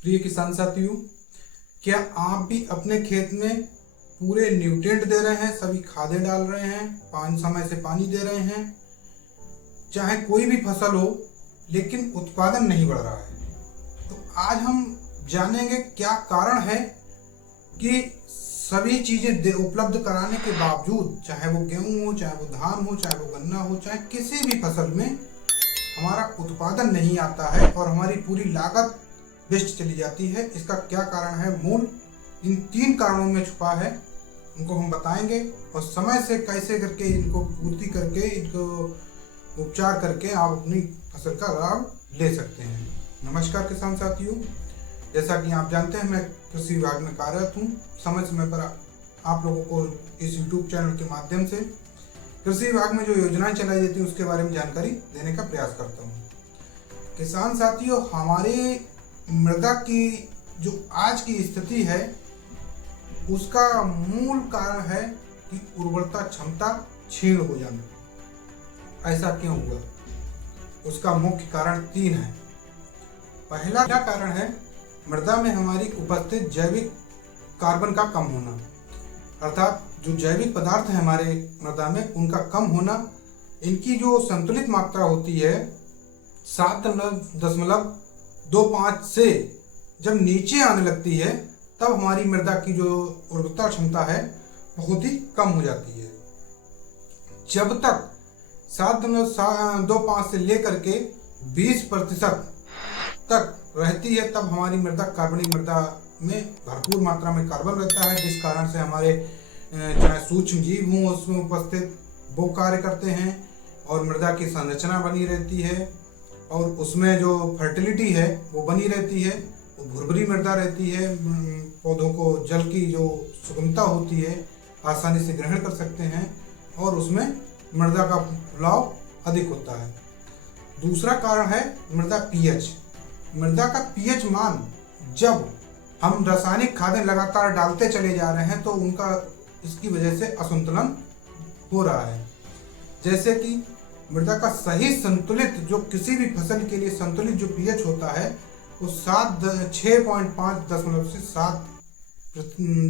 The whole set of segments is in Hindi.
प्रिय किसान साथियों, क्या आप भी अपने खेत में पूरे न्यूट्रिएंट दे रहे हैं, सभी खादें डाल रहे हैं, समय से पानी दे रहे हैं, चाहे कोई भी फसल हो, लेकिन उत्पादन नहीं बढ़ रहा है? तो आज हम जानेंगे क्या कारण है कि सभी चीजें उपलब्ध कराने के बावजूद, चाहे वो गेहूं हो, चाहे वो धान हो, चाहे वो गन्ना हो, चाहे किसी भी फसल में हमारा उत्पादन नहीं आता है और हमारी पूरी लागत वेस्ट चली जाती है। इसका क्या कारण है? मूल इन 3 कारणों में छुपा है, उनको हम बताएंगे और समय से कैसे करके इनको पूर्ति करके, इनको उपचार करके आप अपनी फसल का लाभ ले सकते हैं। नमस्कार किसान साथियों, जैसा कि आप जानते हैं मैं कृषि विभाग में कार्यरत हूँ। समय समय पर आप लोगों को इस YouTube चैनल के माध्यम से कृषि विभाग में जो योजनाएं चलाई जाती हैं उसके बारे में जानकारी देने का प्रयास करता हूँ। किसान साथियों, हमारे मृदा की जो आज की स्थिति है उसका मूल कारण है कि उर्वरता क्षमता क्षीण हो जाना। ऐसा क्यों हुआ? उसका मुख्य कारण 3 है। पहला कारण है मृदा में हमारी उपस्थित जैविक कार्बन का कम होना, अर्थात जो जैविक पदार्थ है हमारे मृदा में उनका कम होना। इनकी जो संतुलित मात्रा होती है 7.25 से जब नीचे आने लगती है तब हमारी मृदा की जो उर्वरता क्षमता है बहुत ही कम हो जाती है। जब तक 7.25 से लेकर के 20% तक रहती है तब हमारी मृदा कार्बनिक मृदा में भरपूर मात्रा में कार्बन रहता है, जिस कारण से हमारे चाहे सूक्ष्म जीव हों उसमें उपस्थित वो कार्य करते हैं और मृदा की संरचना बनी रहती है और उसमें जो फर्टिलिटी है वो बनी रहती है, वो भुरभुरी मृदा रहती है। पौधों को जल की जो सुगमता होती है आसानी से ग्रहण कर सकते हैं और उसमें मृदा का फुलाव अधिक होता है। दूसरा कारण है मृदा पीएच। मृदा का पीएच मान, जब हम रासायनिक खादें लगातार डालते चले जा रहे हैं तो उनका इसकी वजह से असंतुलन हो रहा है। जैसे कि मृदा का सही संतुलित, जो किसी भी फसल के लिए संतुलित जो पीएच होता है वो 6.5 से 7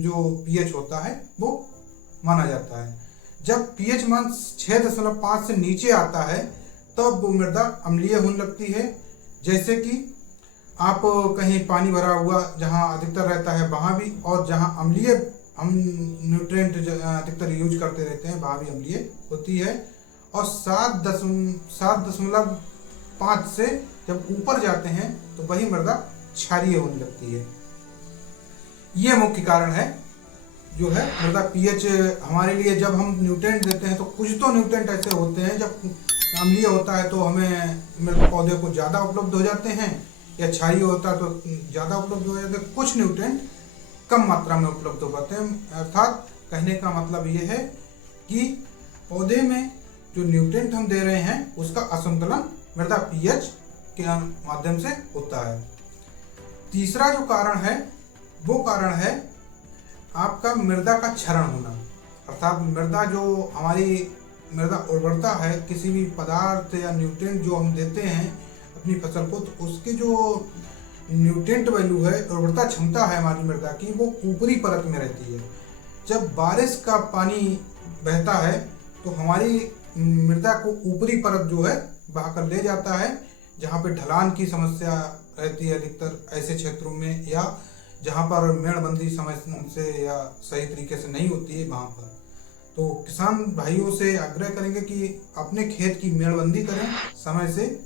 जो पीएच होता है वो माना जाता है। जब पीएच मान 6.5 से नीचे आता है तब वो मृदा अम्लीय होने लगती है। जैसे कि आप कहीं पानी भरा हुआ जहाँ अधिकतर रहता है वहाँ भी, और जहाँ अम्लीय हम न्यूट्रिएंट अधिकतर यूज करते रहते हैं वहाँ भी अम्लीय होती है। और 7.5 से जब ऊपर जाते हैं तो वही मृदा क्षारीय होने लगती है। ये मुख्य कारण है जो है मृदा पीएच हमारे लिए। जब हम न्यूट्रिएंट देते हैं तो कुछ तो न्यूट्रिएंट ऐसे होते हैं, जब अम्लीय होता है तो हमें पौधे को ज़्यादा उपलब्ध हो जाते हैं, या क्षारीय होता है तो ज़्यादा उपलब्ध हो जाते हैं। कुछ न्यूट्रिएंट कम मात्रा में उपलब्ध हो पाते हैं। अर्थात कहने का मतलब ये है कि पौधे में जो न्यूट्रिएंट हम दे रहे हैं उसका असंतुलन मृदा पीएच के माध्यम से होता है। तीसरा जो कारण है वो कारण है आपका मृदा का क्षरण होना, अर्थात मृदा जो हमारी मृदा उर्वरता है, किसी भी पदार्थ या न्यूट्रिएंट जो हम देते हैं अपनी फसल को, तो उसके जो न्यूट्रिएंट वैल्यू है, उर्वरता क्षमता है हमारी मृदा की, वो ऊपरी परत में रहती है। जब बारिश का पानी बहता है तो हमारी मृदा को ऊपरी परत जो है बहाकर ले जाता है, जहाँ पे ढलान की समस्या रहती है अधिकतर ऐसे क्षेत्रों में, या जहाँ पर मेड़बंदी समय से या सही तरीके से नहीं होती है वहाँ पर। तो किसान भाइयों से आग्रह करेंगे कि अपने खेत की मेड़बंदी करें समय से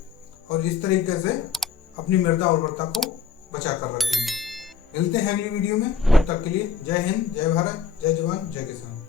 और इस तरीके से अपनी मृदा उर्वरता को बचा कर रखें। मिलते हैं अगली वीडियो में, तब तक के लिए जय हिंद, जय भारत, जय जवान, जय किसान।